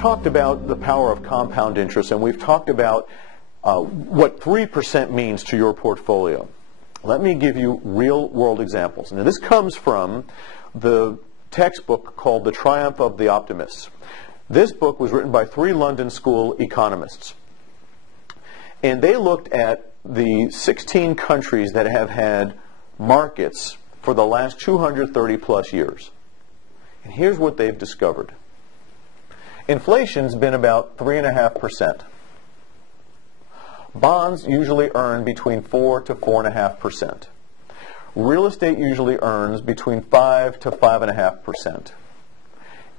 talked about the power of compound interest, and we've talked about what 3% means to your portfolio. Let me give you real-world examples. Now, this comes from the textbook called The Triumph of the Optimists. This book was written by 3 London School economists. And they looked at the 16 countries that have had markets for the last 230 plus years. And here's what they've discovered. Inflation's been about 3.5%. Bonds usually earn between 4 to 4.5%. Real estate usually earns between 5 to 5.5%.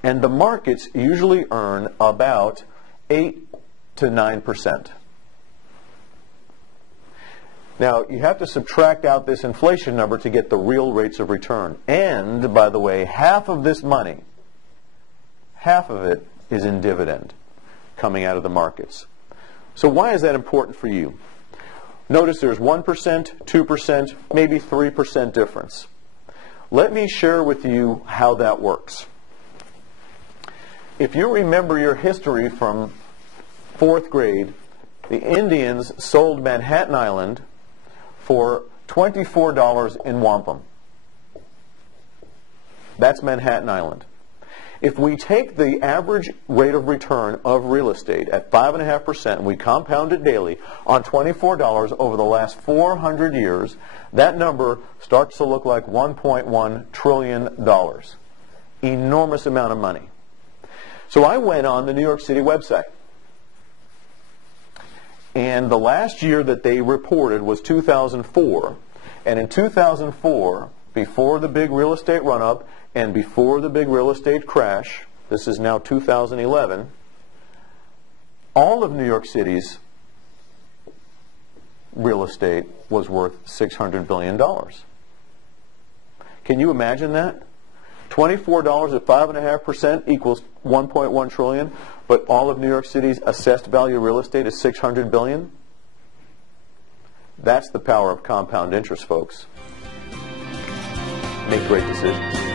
And the markets usually earn about 8 to 9%. Now, you have to subtract out this inflation number to get the real rates of return. And, by the way, half of this money, half of it is in dividend coming out of the markets. So why is that important for you? Notice there's 1%, 2%, maybe 3% difference. Let me share with you how that works. If you remember your history from 4th grade, the Indians sold Manhattan Island for $24 in wampum. That's Manhattan Island. If we take the average rate of return of real estate at 5.5% and we compound it daily on $24 over the last 400 years, that number starts to look like $1.1 trillion. Enormous amount of money. So I went on the New York City website. And the last year that they reported was 2004. And in 2004, before the big real estate run-up and before the big real estate crash, this is now 2011, all of New York City's real estate was worth $600 billion. Can you imagine that? $24 at 5.5% equals $1.1 trillion, but all of New York City's assessed value of real estate is $600 billion? That's the power of compound interest, folks. Make great decisions.